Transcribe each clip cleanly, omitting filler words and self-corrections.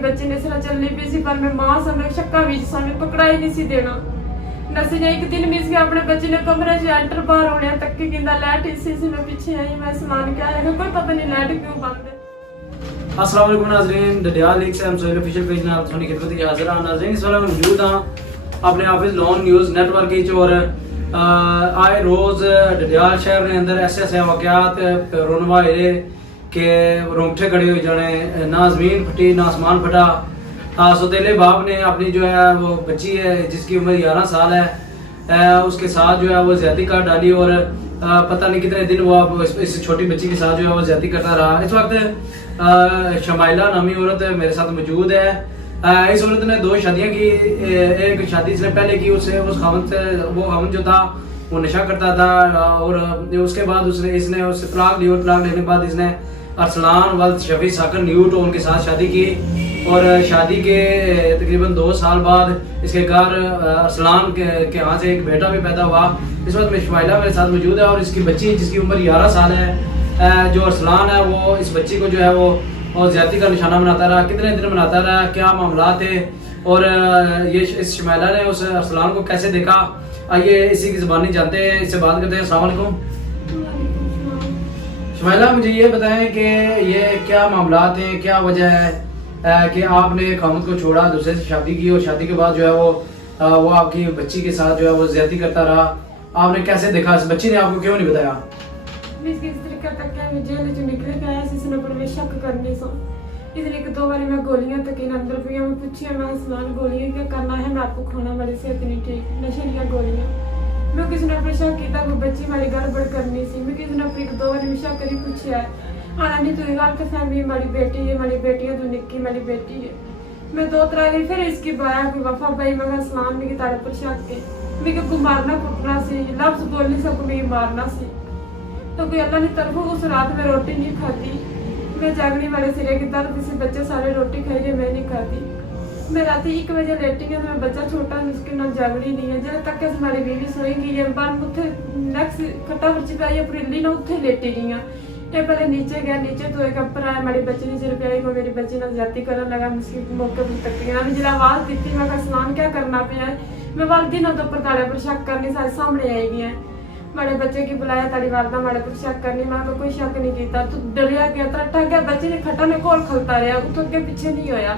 बच्चे ने सरा चलनी पी सी पर मैं मां समय शक्का विच समय पकड़ा ही नहीं सी देना नसी ने एक दिन मिस के अपने बच्चे ने कमरे से एंटर बाहर होने तक की गिंदा लाइट इसी से मैं पीछे आई मैं समान क्या है कोई पता नहीं लाइट क्यों बंद है। अस्सलाम वालेकुम नाज़रीन, डडियाल लीग से हम सोहेल ऑफिशियल पेज नाल थोड़ी खिदमत की हाजिर हां। नाज़रीन इस वक्त मौजूद हां अपने ऑफिस लॉन न्यूज़ नेटवर्क की और आए रोज़ डडियाल शहर के अंदर ऐसे ऐसे वाक़यात रोनवा है कि रोंगटे खड़े हो जाने, ना ज़मीन फटी ना आसमान फटा। सौतेले बाप ने अपनी जो है वो बच्ची है जिसकी उम्र 11 साल है उसके साथ जो है वो ज़्यादती कर डाली और पता नहीं कितने दिन वो इस छोटी बच्ची के साथ जो है वो ज़्यादती करता रहा। इस वक्त शमाइला नामी औरत मेरे साथ मौजूद है। इस औरत ने 2 शादियां की। एक शादी इसने पहले की, उससे उस खामन जो था वो नशा करता था और उसके बाद इसने उससे तलाक ली और तलाक लेने के बाद इसने अरसलान वल्द शफी साकर न्यूट उनके साथ शादी की और शादी के तकरीबन 2 साल बाद इसके घर अरसलान के यहाँ से एक बेटा भी पैदा हुआ। इस वक्त में शमाइला मेरे साथ मौजूद है और इसकी बच्ची जिसकी उम्र 11 साल है, जो अरसलान है वो इस बच्ची को जो है वो ज़्यादती का निशाना बनाता रहा। कितने दिन बनाता रहा, क्या मामला थे और ये इस शमाइला ने उस अरसलान को कैसे देखा, आइए इसी की ज़बानी जानते हैं, इससे बात करते हैं। अस्सलाम वालेकुम शमाइला, मुझे ये बताएं कि ये क्या मामला हैं, क्या वजह है कि आपने खामद को छोड़ा, दूसरे से शादी की और शादी के बाद जो है वो आपकी बच्ची के साथ जो है वो ज़्यादती करता रहा। आपने कैसे देखा, इस बच्ची ने आपको क्यों नहीं बताया? जेल चो निकले पे आया इसने पर मैं शक करने सो इसने 1-2 बारी मैं गोलियां तक इन अंदर पिया मैं पूछी मैं सलान गोलियां क्या करना है, मैं आपको खाना वाली सेहत नहीं ठीक, नशे की गोलियां। मैं किसी ने पर शक किया वो बच्ची वाली गड़बड़ करनी सी। मैं किसी ने पर 1-2 बारी शक करी पूछा आना नहीं तू गल के फैमिली हमारी बेटी है, हमारी बेटी है, तू निक्की हमारी बेटी है। मैं 2-3 दिन फिर इसकी बाया कोई वफा भाई मैं सलाम नहीं तारे पर शक के मैं को मारना कुटना सी, लफ्ज बोल नहीं सकूं मैं मारना सी। तो कोई अल्लाह की तरफ उस रात में रोटी नहीं खाती। मैं जागने वाले सिरे की तरफ किसी बच्चे सारे रोटी खाई है, मैं नहीं खाती। मैं रात 1 बजे लेटी हूँ, मैं बच्चा छोटा उसके नाल जागनी नहीं है जब तक हमारी बीवी सोएगी है बार उठे नेक्स्ट कट्टा बच्ची पाई अप्रैली ना उठे लेटी गई ये पहले नीचे गया, नीचे तो एक ऊपर आया हमारी बच्ची नीचे रुपया को मेरी बच्ची ना ज्यादा करने लगा। मुझे मौके पर तक गया मैं जरा आवाज दी मैं सलाम क्या करना पे मैं वाल दिनों तो ताड़े पर शक करनी सारे सामने आएगी है। बड़े बच्चे की बुलाया तारी वालदा माड़े पर शक करनी, मैं कोई शक नहीं किया। तू डरिया गया त्रट्टा गया, बच्चे ने खट्टा ने कोल खलता रहा उतो के पीछे नहीं होया।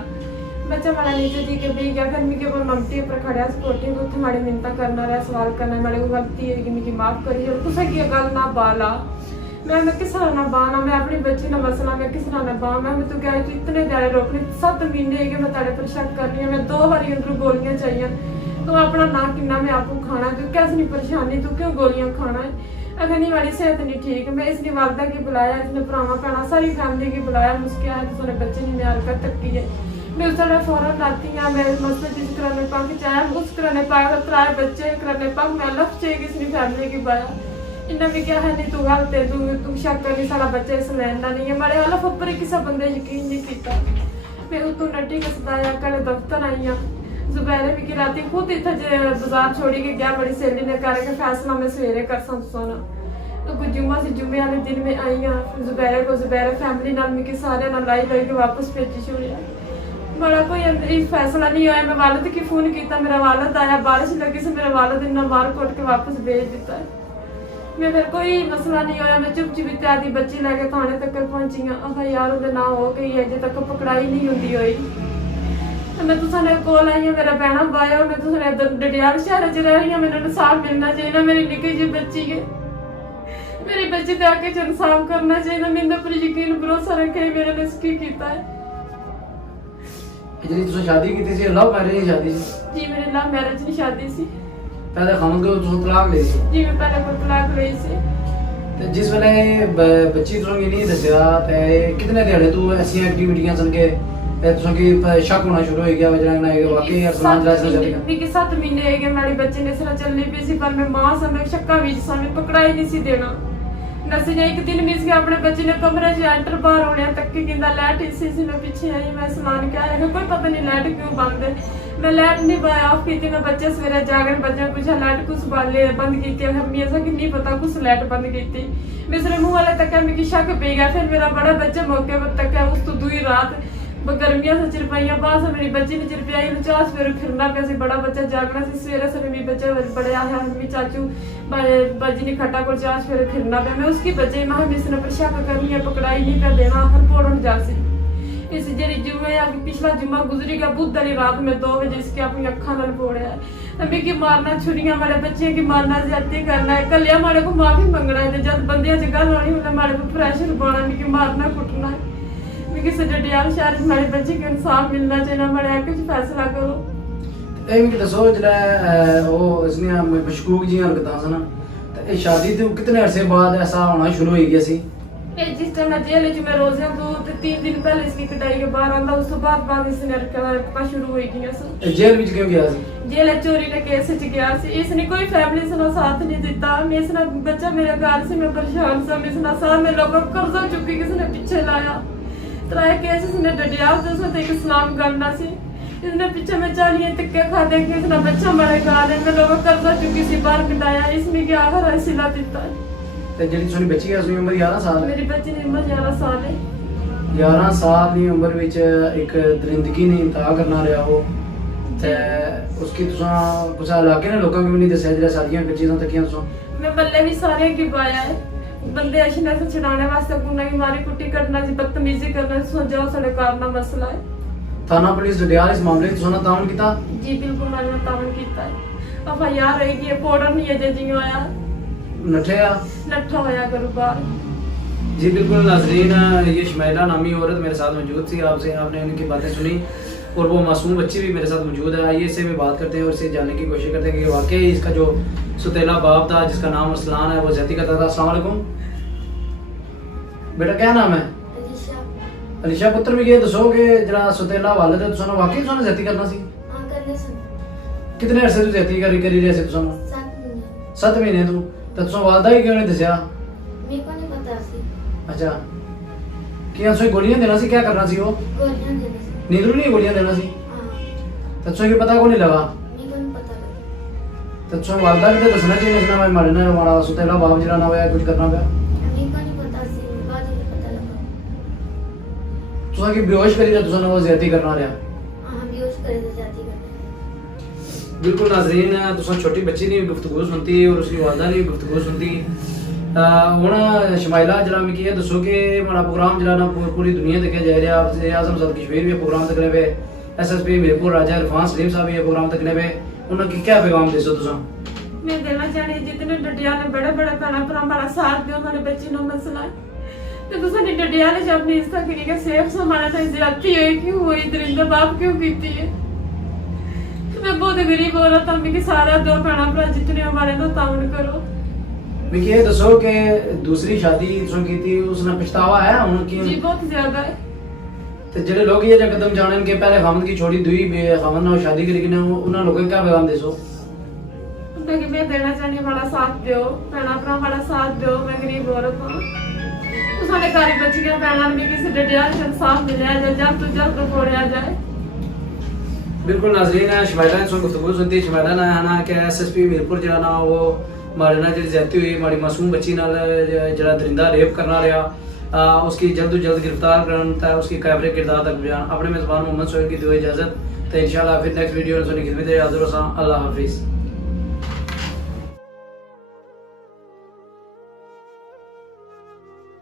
बच्चा माड़ा नीचे जी के भी गया, फिर मिके बोल ममती पर खड़िया कोठी को उठे माड़ी मिन्नता करना रहा, सवाल करना माड़े को गलती है कि मिकी माफ करी और तुसा की गल ना बाला मैं किस ना बाना मैं अपनी बच्ची ना मसला मैं किस ना बा मैं तू कह तू इतने ध्यान रोकने 7 महीने है मैं तारे पर शक कर रही हूँ। मैं 2 बारी अंदर गोलियां चाहिए तो अपना ना किन्ना मैं आपको खाना तू कैसे नहीं परेशानी तू क्यों गोलियां खाना है अगर नहीं वाली सेहत नहीं ठीक। मैं इसने वालदा की बुलाया, इसने पुराना भैन सारी फैमिली की बुलाया, मुस्किया है तो बच्चे ने हरकत तकी है। मैं उस तरह फौरन लाती हूँ मैं मस्त जिस कराने पा के चाहे उस कराने पा 3 बच्चे कराने पा मैं लफ चाहिए किसी फैमिली की बाया इन्ना भी क्या है नहीं तू गलत है तू शक करनी सारा बच्चा इस लैंदा नहीं है मारे हलफ उपर किसी बंदे यकीन नहीं किया। मैं उतों नटी के सताया कल दफ्तर आई हाँ जुबैरे भी कि राती खुद इतने बाजार छोड़ी के गया बड़ी सहेली ने करके फैसला मैं सवेरे कर सोना तो कुछ जुम्मा से जुम्मे वाले दिन में आई हाँ जुबैरे फैमिली नाल मिकी सारे नाल लाई लाई के वापस भेजी छोड़िया। बड़ा कोई अंदर फैसला नहीं आया। मैं वालद की फोन किया, मेरा वालद आया, बारिश लगी से मेरा वालद इन्ना मार कोट के वापस भेज दिता है। मैं फिर कोई मसला नहीं होया, मैं चुप चुप इत्यादि बच्ची लैके थाने तक पहुंची हाँ यार उहदे ना हो गई है अजे तक पकड़ाई नहीं होंदी होई। मैं तुसाने कोल आई मेरा बहना बाया मैं तुसाने डडियाल शहर च रह रही हूँ, मैंने इंसाफ मिलना चाहिए मेरी निक्की जी बच्ची के मेरी बच्ची ते आके इंसाफ करना चाहिए। मेरे पर यकीन भरोसा रखे मेरे ने इसकी कीता है। ਜਿਹੜੀ ਤੁਸੀਂ ਸ਼ਾਦੀ ਕੀਤੀ ਸੀ ਲਵ ਮੈਰਿਜ ਸ਼ਾਦੀ ਸੀ? जी मेरे लव मैरिज नहीं शादी सी। ਪਹਿਲੇ ਖਾਮਦ को ਤੁਸੀਂ ਤਲਾਕ ਲਈ ਸੀ? जी मैं पहले को तलाक ਲਈ ਸੀ। ਤੇ ਜਿਸ ਵੇਲੇ ਬੱਚੀ ਤੁਹਾਨੂੰ ਨਹੀਂ ਦੱਸਿਆ ਤੇ ਕਿਤਨੇ ਦਿਹਾੜੇ ਤੂੰ ਐਸੀਆਂ ਐਕਟੀਵਿਟੀਆਂ ਸਨ ਕਿ ਤੁਸੀਂ ਕੀ ਸ਼ੱਕ ਹੋਣਾ ਸ਼ੁਰੂ ਹੋ ਗਿਆ ਵਜਣਾ ਨਾ ਇਹ ਵਾਕਈ ਅਰਸਲਾਨ ਜਰਾ ਸੇ ਜਲਦੀ ਵੀ ਕਿ 7 ਮਹੀਨੇ ਹੈਗੇ हमारे बच्चे ने सरा चलनी पी सी पर मैं मां समय शक्का विच समय पकड़ा ही नहीं सी देना नसी ने 1 दिन मिस के अपने बच्चे ने कमरे से एंटर बाहर होने तक की गिंदा लाइट इसी से मैं पीछे आई मैं समान क्या है कोई पता नहीं लाइट क्यों बंद है। मैं लाइट नहीं ऑफ की थी, मैं बच्चे सवेरे जागन बच्चे पूछा लाइट कुछ बाले बंद की थी हमें ऐसा कि नहीं पता कुछ लाइट बंद की थी। मेरे मुंह वाले तक मेरी शक पी गया। फिर मेरा बड़ा बच्चा मौके पर तक उस तो 2 रात गर्मियां से चिरपाइयां बाद मेरी बच्ची ने चिरपियाई ਨੂੰ ਚਾਹ ਸਵੇਰ ਫਿਰਨਾ ਪਿਆ ਸੀ ਬੜਾ ਬੱਚਾ ਜਾਗਣਾ ਸੀ ਸਵੇਰੇ ਸਵੇਰੇ ਵੀ ਬੱਚਾ बड़े आया भी चाचू बाजी ने खट्टा को चाह सवेरे फिरना पे मैं उसकी बच्चे मैं मिस ने शक करनी है पकड़ाई नहीं कर देना हर पोड़न जा सी इस जेरी जुम्मे आ पिछला जुम्मा गुजरी गया बुध वाली रात में 2 बजे इसके अपनी अखा नाल फोड़या अभी की मारना छुरियां वाले बच्चे की मारना ज्यादती करना है कलिया मारे को माफी मंगना है जब बंदियां च गल होनी होने मारे को प्रेशर पाना भी की मारना कुटना है मैं किसी डडियाल शहर में मारे बच्चे को इंसाफ मिलना चाहिए मारे कुछ फैसला करो ਇਹ ਵੀ ਦੱਸੋ ਜਿਹੜਾ ਉਹ ਇਸਨੀਆਂ ਮਸ਼ਕੂਕ ਜੀਆਂ ਹਰਕਤਾਂ ਸਨ ਤੇ ਇਹ ਸ਼ਾਦੀ ਤੋਂ ਕਿਤਨੇ ਅਰਸੇ ਬਾਅਦ ऐसा होना शुरू हो गया सी जिस टाइम जेल में रोजे तो 3 दिन पहले इसकी कटाई के बाहर आंदा उस तो बाद इसने हरकतां शुरू हो गई जेल ਵਿੱਚ ਕਿਉਂ ਗਿਆ ਸੀ जेल चोरी के केस च गया सी इसने कोई फैमिली से साथ नहीं दिता मैं इसने बच्चा मेरे घर से मैं परेशान सा मैं इसने साथ में लोगों कर्जा चुकी किसी ने पीछे लाया तराए केस इसने डडियाल दसो ते एक इस्लाम गलना सी इसने पीछे में चालिए तक्के खाते कि इसने बच्चा मेरे घर है मैं लोगों कर्जा चुकी सी बाहर कटाया इसने क्या आखिर सिला दिता ਤੇ ਜਿਹੜੀ ਤੁਹਾਡੀ ਬੱਚੀ ਹੈ ਉਸਦੀ ਉਮਰ 11 ਸਾਲ ਹੈ मेरी बच्ची की उम्र 11 साल है 11 ਸਾਲ ਦੀ ਉਮਰ ਵਿੱਚ ਇੱਕ ਦਰਿੰਦਗੀ ਨੇ ਇੰਤਹਾ ਕਰਨਾ ਰਿਹਾ ਉਹ ਤੇ ਉਸकी ਤੁਸਾਂ ਕੁਝ ਇਲਾਕੇ ਨੇ ਲੋਕਾਂ ਨੂੰ ਵੀ ਨਹੀਂ ਦੱਸਿਆ ਜਿਹੜਾ ਸਾਡੀਆਂ ਚੀਜ਼ਾਂ ਤੱਕੀਆਂ ਤੁਸਾਂ मैं बल्ले भी सारे की पाया है बंदे अशने से छुड़ाने वास्ते कुन्ना की मारी कुट्टी करना जी बदतमीजी करना सो जाओ साडे कार ना मसला है थाना पुलिस डडियाल इस मामले में तुसां ताउन कीता जी बिल्कुल मैंने तावन कीता है अब यार रहेगी ये पाउडर नहीं है जे जियो आया नठया नट्ठा होया करू बाहर जी बिल्कुल नाजरीन ये शमैला नामी औरत मेरे साथ मौजूद थी आपसे आपने उनकी बातें सुनी और वो मासूम बच्ची भी मेरे साथ मौजूद है आइए इससे भी बात करते हैं और इससे जानने की कोशिश करते हैं कि वाकई इसका जो सुतेला बाप था जिसका नाम असलान है वो ज्यादती करता था। अस्सलाम वालेकुम बेटा क्या नाम है अलीशा पुत्र भी ये दसो कि जरा सुतेला वालिद है तुसां वाकई तुसां ज्यादती करना सी हां करने सन कितने अरसे तू ज्यादती करी रहे सी तुसां 7 महीने तू तो तुसां वालदा ही क्यों नहीं दसया मेरे को नहीं पता सी अच्छा क्या तुसें गोलियां देना सी क्या करना सी वो गोलियां देने सी नींदरू नहीं गोलियां देना सी हां तो तुसें की पता को नहीं लगा मेरे को नहीं पता तो तुसें वालदा भी तो दसना चाहिए इसना मैं मारे ना हमारा सुतेला बाप जरा ना होया कुछ करना पे मेरे को नहीं पता सी बाद में पता लगा तुसें की बेहोश करी तुसें वो ज्यादती करना रहा हां बेहोश करे तो जाती करने बिल्कुल नाज़रीन तुसां छोटी बच्ची दी गुफ्तगू सुनती और उसकी वालदा दी गुफ्तगू सुनती हुण शमाइला जरा मिगी ये दसो कि हमारा प्रोग्राम जरा ना पूरी दुनिया तक जा रहा है आजम सद कश्मीर भी प्रोग्राम तकने पे एसएसपी मीरपुर राजा इरफान सलीम साहब भी ये प्रोग्राम तकने पे उन्होंने की क्या पैगाम दसो तुसां मैं देना चाहनी जितने डडियाल ने बड़े बड़े भैन भरा हमारा साथ दो हमारे बच्चे नो मसला है तो तुसा ने डडियाल जब अपनी इज्जत करी के सेफ संभालना था ज्यादती है क्यों हुई दरिंदा बाप क्यों कीती है मैं बहुत गरीब औरत हूं कि सारा दो भैन भरा जितने हमारे नो ताउन करो मिगी ये दसो कि दूसरी शादी तुसां कीती उसने पछतावा है हुण की जी बहुत ज्यादा है ते जेडे लोग ये कदम जाने के पहले खामद की छोड़ी दुई खामद नाल शादी करी ने उन्हां लोगों को क्या पैगाम दसो उन्हें कि मैं देना चाहनी हमारा साथ दो भैन भरा हमारा साथ दो मैं गरीब औरत हूं तो साडे घर बच्चियां भैन भी किसी डडियाल से इंसाफ मिले जल्द तो जल्द फोड़या जाए बिल्कुल नाज़रीन शमाइला ने गुफ्तगू सुनती शमाइला ने है ना कि एसएसपी मीरपुर जरा ना वो हमारे ना जी ज्यादती हुई हमारी मासूम बच्ची नाल जरा दरिंदा रेप करना रहा उसकी जल्द जल्द गिरफ्तार करना उसकी कैमरे किरदार तक बयान अपने मेजबान मोहम्मद सोहेल की दो इजाजत तो इंशाल्लाह फिर नेक्स्ट वीडियो में खिदमत हाजिर होसां अल्लाह हाफिज़।